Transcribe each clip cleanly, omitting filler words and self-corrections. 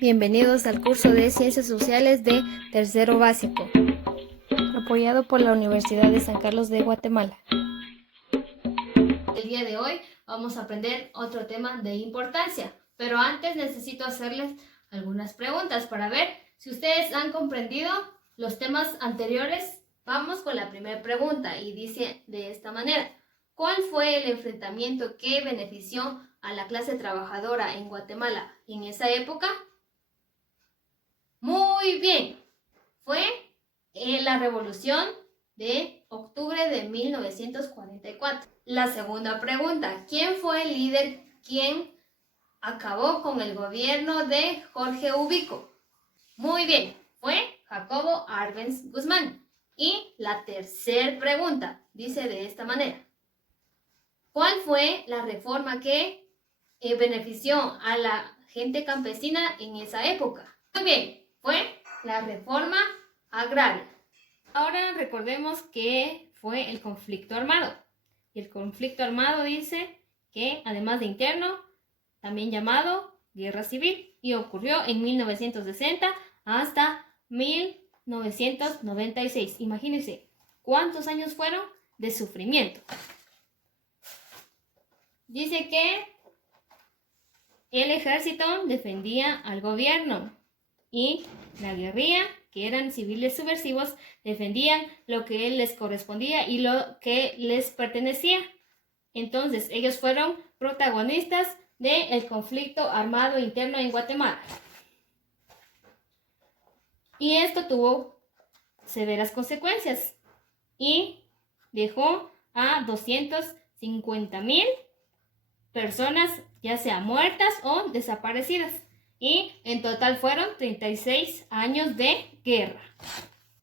Bienvenidos al curso de Ciencias Sociales de Tercero Básico, apoyado por la Universidad de San Carlos de Guatemala. El día de hoy vamos a aprender otro tema de importancia, pero antes necesito hacerles algunas preguntas para ver si ustedes han comprendido los temas anteriores. Vamos con la primera pregunta y dice de esta manera: ¿cuál fue el enfrentamiento que benefició a la clase trabajadora en Guatemala en esa época? Muy bien, fue la Revolución de octubre de 1944. La segunda pregunta: ¿quién fue el líder quien acabó con el gobierno de Jorge Ubico? Muy bien, fue Jacobo Arbenz Guzmán. Y la tercera pregunta dice de esta manera: ¿cuál fue la reforma que benefició a la gente campesina en esa época? Muy bien, fue la reforma agraria. Ahora recordemos que fue el conflicto armado. Y el conflicto armado dice que, además de interno, también llamado guerra civil, y ocurrió en 1960 hasta 1996. Imagínense cuántos años fueron de sufrimiento. Dice que el ejército defendía al gobierno y la guerrilla, que eran civiles subversivos, defendían lo que les correspondía y lo que les pertenecía. Entonces, ellos fueron protagonistas del conflicto armado interno en Guatemala. Y esto tuvo severas consecuencias y dejó a 250,000 personas, ya sea muertas o desaparecidas. Y en total fueron 36 años de guerra.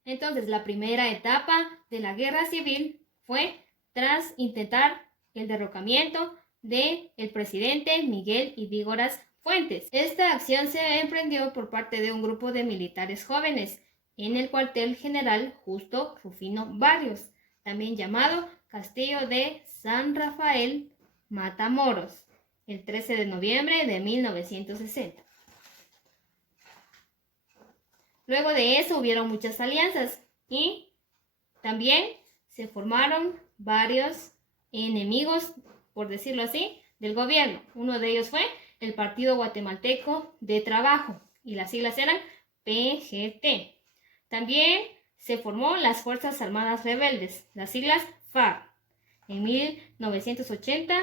Entonces, la primera etapa de la guerra civil fue tras intentar el derrocamiento del presidente Miguel Ydígoras Fuentes. Esta acción se emprendió por parte de un grupo de militares jóvenes en el cuartel general Justo Rufino Barrios, también llamado Castillo de San Rafael, Matamoros, el 13 de noviembre de 1960. Luego de eso hubieron muchas alianzas y también se formaron varios enemigos, por decirlo así, del gobierno. Uno de ellos fue el Partido Guatemalteco de Trabajo y las siglas eran PGT. También se formó las Fuerzas Armadas Rebeldes, las siglas FARC. En 1980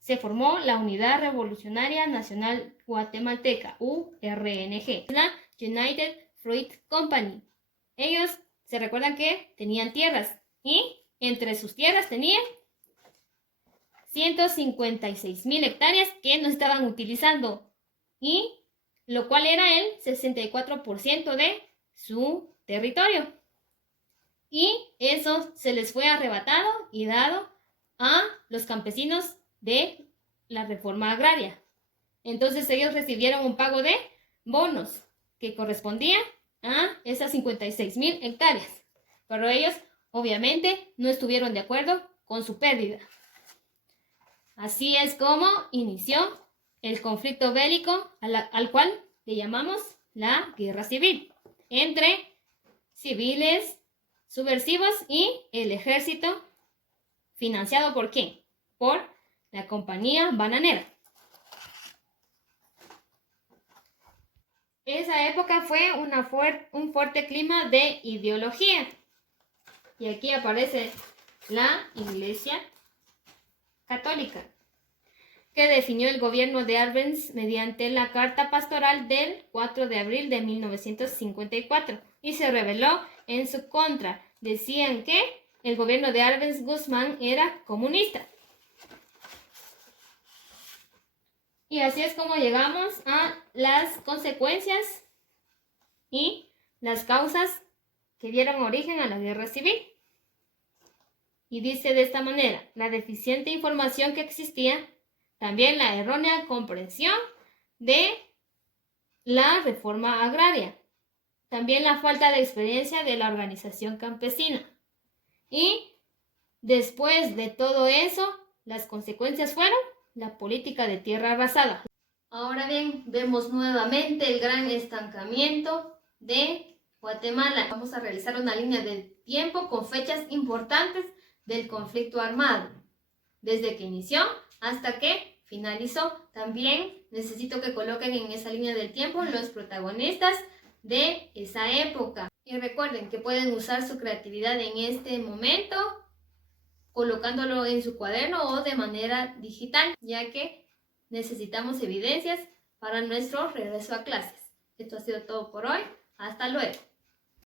se formó la Unidad Revolucionaria Nacional Guatemalteca, URNG, la United Fruit Company. Ellos se recuerdan que tenían tierras y entre sus tierras tenían 156,000 hectáreas que no estaban utilizando, y lo cual era el 64% de su territorio. Y eso se les fue arrebatado y dado a los campesinos de la reforma agraria. Entonces ellos recibieron un pago de bonos que correspondía a esas 56,000 hectáreas. Pero ellos, obviamente, no estuvieron de acuerdo con su pérdida. Así es como inició el conflicto bélico al cual le llamamos la guerra civil, entre civiles subversivos y el ejército, financiado ¿por quién? Por la compañía bananera. Esa época fue un fuerte clima de ideología. Y aquí aparece la Iglesia Católica, que definió el gobierno de Arbenz mediante la Carta Pastoral del 4 de abril de 1954 y se rebeló en su contra. Decían que el gobierno de Arbenz Guzmán era comunista. Y así es como llegamos a las consecuencias y las causas que dieron origen a la guerra civil. Y dice de esta manera: la deficiente información que existía, también la errónea comprensión de la reforma agraria, también la falta de experiencia de la organización campesina. Y después de todo eso, las consecuencias fueron la política de tierra arrasada. Ahora bien, vemos nuevamente el gran estancamiento de Guatemala. Vamos a realizar una línea de tiempo con fechas importantes del conflicto armado, desde que inició hasta que finalizó. También necesito que coloquen en esa línea del tiempo los protagonistas de esa época. Y recuerden que pueden usar su creatividad en este momento, colocándolo en su cuaderno o de manera digital, ya que necesitamos evidencias para nuestro regreso a clases. Esto ha sido todo por hoy. Hasta luego.